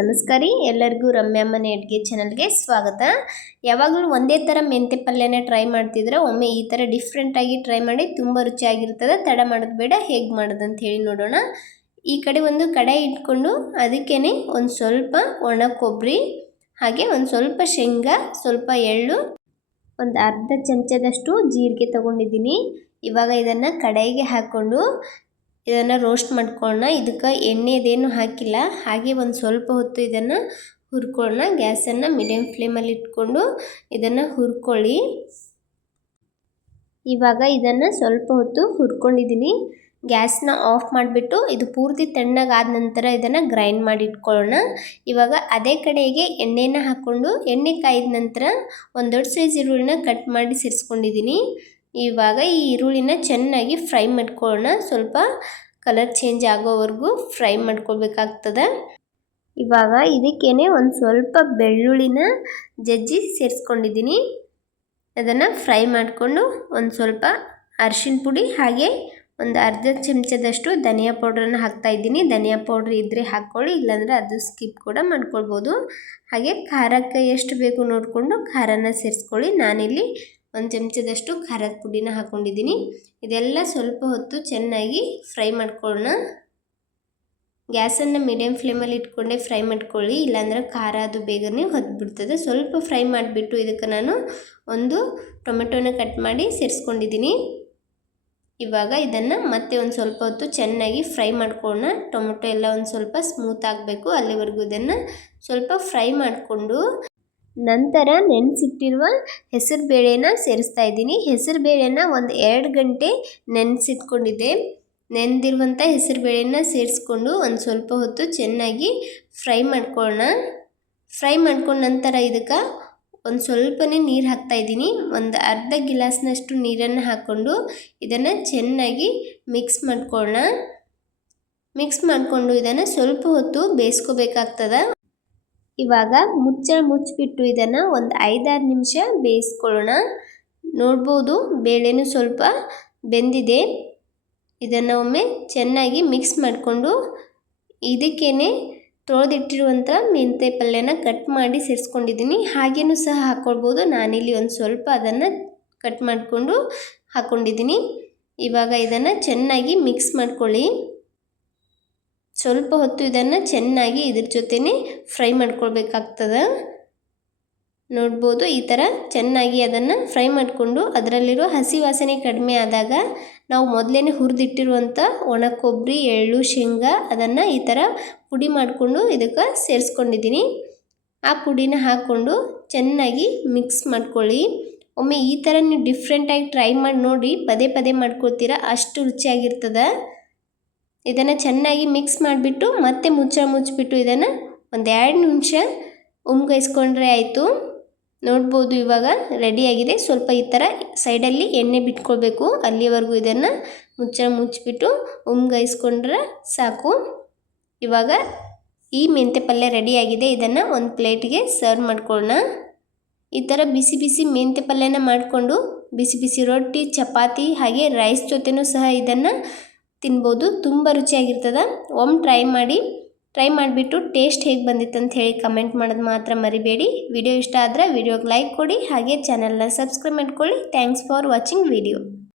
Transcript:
ನಮಸ್ಕಾರ ರೀ ಎಲ್ಲರಿಗೂ ರಮ್ಯಾ ಮನೆ ಅಡುಗೆ ಚಾನಲ್ಗೆ ಸ್ವಾಗತ. ಯಾವಾಗಲೂ ಒಂದೇ ಥರ ಮೆಂತ್ಯ ಪಲ್ಯನ ಟ್ರೈ ಮಾಡ್ತಿದ್ರೆ ಒಮ್ಮೆ ಈ ಥರ ಡಿಫ್ರೆಂಟಾಗಿ ಟ್ರೈ ಮಾಡಿ ತುಂಬ ರುಚಿಯಾಗಿರ್ತದೆ. ತಡ ಮಾಡೋದು ಬೇಡ, ಹೇಗೆ ಮಾಡೋದು ಅಂತ ಹೇಳಿ ನೋಡೋಣ. ಈ ಕಡೆ ಒಂದು ಕಡಾಯಿ ಇಟ್ಕೊಂಡು ಅದಕ್ಕೇ ಒಂದು ಸ್ವಲ್ಪ ಒಣ ಕೊಬ್ಬರಿ, ಹಾಗೆ ಒಂದು ಸ್ವಲ್ಪ ಶೇಂಗಾ, ಸ್ವಲ್ಪ ಎಳ್ಳು, ಒಂದು ಅರ್ಧ ಚಮಚದಷ್ಟು ಜೀರಿಗೆ ತೊಗೊಂಡಿದ್ದೀನಿ. ಇವಾಗ ಇದನ್ನು ಕಡಾಯಿಗೆ ಹಾಕ್ಕೊಂಡು ಇದನ್ನು ರೋಸ್ಟ್ ಮಾಡ್ಕೊಳ್ಳೋಣ. ಇದಕ್ಕೆ ಎಣ್ಣೆದೇನು ಹಾಕಿಲ್ಲ, ಹಾಗೆ ಒಂದು ಸ್ವಲ್ಪ ಹೊತ್ತು ಇದನ್ನು ಹುರ್ಕೊಳ್ಳೋಣ. ಗ್ಯಾಸನ್ನು ಮೀಡಿಯಮ್ ಫ್ಲೇಮಲ್ಲಿ ಇಟ್ಕೊಂಡು ಇದನ್ನು ಹುರ್ಕೊಳ್ಳಿ. ಇವಾಗ ಇದನ್ನು ಸ್ವಲ್ಪ ಹೊತ್ತು ಹುರ್ಕೊಂಡಿದ್ದೀನಿ. ಗ್ಯಾಸ್ನ ಆಫ್ ಮಾಡಿಬಿಟ್ಟು ಇದು ಪೂರ್ತಿ ತಣ್ಣಗಾದ ನಂತರ ಇದನ್ನು ಗ್ರೈಂಡ್ ಮಾಡಿ ಇಟ್ಕೊಳ್ಳೋಣ. ಇವಾಗ ಅದೇ ಕಡೆಗೆ ಎಣ್ಣೆನ ಹಾಕ್ಕೊಂಡು ಎಣ್ಣೆ ಕಾಯ್ದ ನಂತರ ಒಂದು ದೊಡ್ಡ ಸೈಜ್ ಈರುಳ್ಳಿನ ಕಟ್ ಮಾಡಿ ಸೇರಿಸ್ಕೊಂಡಿದ್ದೀನಿ. ಇವಾಗ ಈ ಈರುಳ್ಳಿನ ಚೆನ್ನಾಗಿ ಫ್ರೈ ಮಾಡ್ಕೊಳ್ಳೋಣ. ಸ್ವಲ್ಪ ಕಲರ್ ಚೇಂಜ್ ಆಗೋವರೆಗೂ ಫ್ರೈ ಮಾಡ್ಕೊಳ್ಬೇಕಾಗ್ತದೆ. ಇವಾಗ ಇದಕ್ಕೇನೆ ಒಂದು ಸ್ವಲ್ಪ ಬೆಳ್ಳುಳ್ಳಿನ ಜಜ್ಜಿ ಸೇರಿಸ್ಕೊಂಡಿದ್ದೀನಿ. ಅದನ್ನು ಫ್ರೈ ಮಾಡಿಕೊಂಡು ಒಂದು ಸ್ವಲ್ಪ ಅರಿಶಿನ ಪುಡಿ, ಹಾಗೆ ಒಂದು ಅರ್ಧ ಚಮಚದಷ್ಟು ಧನಿಯಾ ಪೌಡ್ರನ್ನು ಹಾಕ್ತಾಯಿದ್ದೀನಿ. ಧನಿಯಾ ಪೌಡ್ರ್ ಇದ್ದರೆ ಹಾಕ್ಕೊಳ್ಳಿ, ಇಲ್ಲಾಂದರೆ ಅದು ಸ್ಕಿಪ್ ಕೂಡ ಮಾಡ್ಕೊಳ್ಬೋದು. ಹಾಗೆ ಖಾರಕ್ಕೆ ಎಷ್ಟು ಬೇಕು ನೋಡಿಕೊಂಡು ಖಾರನ ಸೇರಿಸ್ಕೊಳ್ಳಿ. ನಾನಿಲ್ಲಿ ಒಂದು ಚಮಚದಷ್ಟು ಖಾರದ ಪುಡಿನ ಹಾಕ್ಕೊಂಡಿದ್ದೀನಿ. ಇದೆಲ್ಲ ಸ್ವಲ್ಪ ಹೊತ್ತು ಚೆನ್ನಾಗಿ ಫ್ರೈ ಮಾಡ್ಕೊಳ್ಳೋಣ. ಗ್ಯಾಸನ್ನು ಮೀಡಿಯಮ್ ಫ್ಲೇಮಲ್ಲಿ ಇಟ್ಕೊಂಡೆ ಫ್ರೈ ಮಾಡ್ಕೊಳ್ಳಿ, ಇಲ್ಲಾಂದರೆ ಖಾರ ಅದು ಬೇಗನೆ ಹೊತ್ಬಿಡ್ತದೆ. ಸ್ವಲ್ಪ ಫ್ರೈ ಮಾಡಿಬಿಟ್ಟು ಇದಕ್ಕೆ ನಾನು ಒಂದು ಟೊಮೆಟೊನ ಕಟ್ ಮಾಡಿ ಸೇರಿಸ್ಕೊಂಡಿದ್ದೀನಿ. ಇವಾಗ ಇದನ್ನು ಮತ್ತೆ ಒಂದು ಸ್ವಲ್ಪ ಹೊತ್ತು ಚೆನ್ನಾಗಿ ಫ್ರೈ ಮಾಡ್ಕೊಳ್ಳೋಣ. ಟೊಮೆಟೊ ಎಲ್ಲ ಒಂದು ಸ್ವಲ್ಪ ಸ್ಮೂತ್ ಆಗಬೇಕು, ಅಲ್ಲಿವರೆಗೂ ಇದನ್ನು ಸ್ವಲ್ಪ ಫ್ರೈ ಮಾಡಿಕೊಂಡು ನಂತರ ನೆನೆಸಿಟ್ಟಿರುವ ಹೆಸರು ಬೇಳೆನ ಸೇರಿಸ್ತಾ ಇದ್ದೀನಿ. ಹೆಸರು ಬೇಳೆನ ಒಂದು 2 ಗಂಟೆ ನೆನೆಸಿಟ್ಕೊಂಡಿದ್ದೆ. ನೆನೆದಿರುವಂಥ ಹೆಸರು ಬೇಳೆನ ಸೇರಿಸ್ಕೊಂಡು ಒಂದು ಸ್ವಲ್ಪ ಹೊತ್ತು ಚೆನ್ನಾಗಿ ಫ್ರೈ ಮಾಡ್ಕೊಳ್ಳೋಣ. ಫ್ರೈ ಮಾಡ್ಕೊಂಡ ನಂತರ ಇದಕ್ಕೆ ಒಂದು ಸ್ವಲ್ಪನೇ ನೀರು ಹಾಕ್ತಾಯಿದ್ದೀನಿ. ಒಂದು ಅರ್ಧ ಗಿಲಾಸ್ನಷ್ಟು ನೀರನ್ನು ಹಾಕ್ಕೊಂಡು ಇದನ್ನು ಚೆನ್ನಾಗಿ ಮಿಕ್ಸ್ ಮಾಡ್ಕೊಳ್ಳೋಣ. ಮಿಕ್ಸ್ ಮಾಡಿಕೊಂಡು ಇದನ್ನು ಸ್ವಲ್ಪ ಹೊತ್ತು ಬೇಯಿಸ್ಕೋಬೇಕಾಗ್ತದೆ. ಇವಾಗ ಮುಚ್ಚಿಬಿಟ್ಟು ಇದನ್ನು ಒಂದು 5-6 ನಿಮಿಷ ಬೇಯಿಸ್ಕೊಳ್ಳೋಣ. ನೋಡ್ಬೋದು ಬೇಳೆನೂ ಸ್ವಲ್ಪ ಬೆಂದಿದೆ. ಇದನ್ನು ಒಮ್ಮೆ ಚೆನ್ನಾಗಿ ಮಿಕ್ಸ್ ಮಾಡಿಕೊಂಡು ಇದಕ್ಕೇನೆ ತೊಳೆದಿಟ್ಟಿರುವಂಥ ಮೆಂತ್ಯ ಪಲ್ಯನ ಕಟ್ ಮಾಡಿ ಸೇರಿಸ್ಕೊಂಡಿದ್ದೀನಿ. ಹಾಗೇನೂ ಸಹ ಹಾಕ್ಕೊಳ್ಬೋದು. ನಾನಿಲ್ಲಿ ಒಂದು ಸ್ವಲ್ಪ ಅದನ್ನು ಕಟ್ ಮಾಡಿಕೊಂಡು ಹಾಕ್ಕೊಂಡಿದ್ದೀನಿ. ಇವಾಗ ಇದನ್ನು ಚೆನ್ನಾಗಿ ಮಿಕ್ಸ್ ಮಾಡ್ಕೊಳ್ಳಿ. ಸ್ವಲ್ಪ ಹೊತ್ತು ಇದನ್ನು ಚೆನ್ನಾಗಿ ಇದ್ರ ಜೊತೆನೇ ಫ್ರೈ ಮಾಡ್ಕೊಳ್ಬೇಕಾಗ್ತದೆ. ನೋಡ್ಬೋದು ಈ ಥರ ಚೆನ್ನಾಗಿ ಅದನ್ನು ಫ್ರೈ ಮಾಡಿಕೊಂಡು ಅದರಲ್ಲಿರೋ ಹಸಿ ವಾಸನೆ ಕಡಿಮೆ ಆದಾಗ ನಾವು ಮೊದಲೇ ಹುರಿದಿಟ್ಟಿರುವಂಥ ಒಣ ಕೊಬ್ಬರಿ, ಎಳ್ಳು, ಶೇಂಗಾ ಅದನ್ನು ಈ ಥರ ಪುಡಿ ಮಾಡಿಕೊಂಡು ಇದಕ್ಕೆ ಸೇರಿಸ್ಕೊಂಡಿದ್ದೀನಿ. ಆ ಪುಡಿನ ಹಾಕ್ಕೊಂಡು ಚೆನ್ನಾಗಿ ಮಿಕ್ಸ್ ಮಾಡ್ಕೊಳ್ಳಿ. ಒಮ್ಮೆ ಈ ಥರ ನೀವು ಡಿಫ್ರೆಂಟಾಗಿ ಟ್ರೈ ಮಾಡಿ ನೋಡಿ, ಪದೇ ಪದೇ ಮಾಡ್ಕೊಳ್ತೀರಾ, ಅಷ್ಟು ರುಚಿಯಾಗಿರ್ತದೆ. ಇದನ್ನು ಚೆನ್ನಾಗಿ ಮಿಕ್ಸ್ ಮಾಡಿಬಿಟ್ಟು ಮತ್ತೆ ಮುಚ್ಚಿಬಿಟ್ಟು ಇದನ್ನು ಒಂದು 2 ನಿಮಿಷ ಉಮ್ಗೈಸ್ಕೊಂಡ್ರೆ ಆಯಿತು. ನೋಡ್ಬೋದು ಇವಾಗ ರೆಡಿಯಾಗಿದೆ. ಸ್ವಲ್ಪ ಈ ಥರ ಸೈಡಲ್ಲಿ ಎಣ್ಣೆ ಬಿಟ್ಕೊಳ್ಬೇಕು, ಅಲ್ಲಿವರೆಗೂ ಇದನ್ನು ಮುಚ್ಚಿಬಿಟ್ಟು ಉಮ್ಗೈಸ್ಕೊಂಡ್ರೆ ಸಾಕು. ಇವಾಗ ಈ ಮೆಂತ್ಯ ಪಲ್ಯ ರೆಡಿಯಾಗಿದೆ. ಇದನ್ನು ಒಂದು ಪ್ಲೇಟ್ಗೆ ಸರ್ವ್ ಮಾಡ್ಕೊಳ್ಳೋಣ. ಈ ಥರ ಬಿಸಿ ಬಿಸಿ ಮೆಂತ್ಯ ಪಲ್ಯನ ಮಾಡಿಕೊಂಡು ಬಿಸಿ ಬಿಸಿ ರೊಟ್ಟಿ, ಚಪಾತಿ, ಹಾಗೆ ರೈಸ್ ಜೊತೆನೂ ಸಹ ಇದನ್ನು ತಿನ್ಬೋದು. ತುಂಬ ರುಚಿಯಾಗಿರ್ತದೆ. ಒಮ್ಮೆ ಟ್ರೈ ಮಾಡಿಬಿಟ್ಟು ಟೇಸ್ಟ್ ಹೇಗೆ ಬಂದಿತ್ತು ಅಂತ ಹೇಳಿ ಕಮೆಂಟ್ ಮಾಡೋದು ಮಾತ್ರ ಮರಿಬೇಡಿ. ವಿಡಿಯೋ ಇಷ್ಟ ಆದರೆ ವಿಡಿಯೋಗೆ ಲೈಕ್ ಕೊಡಿ, ಹಾಗೆ ಚಾನಲ್ನ ಸಬ್ಸ್ಕ್ರೈಬ್ ಮಾಡ್ಕೊಳ್ಳಿ. Thanks for watching video.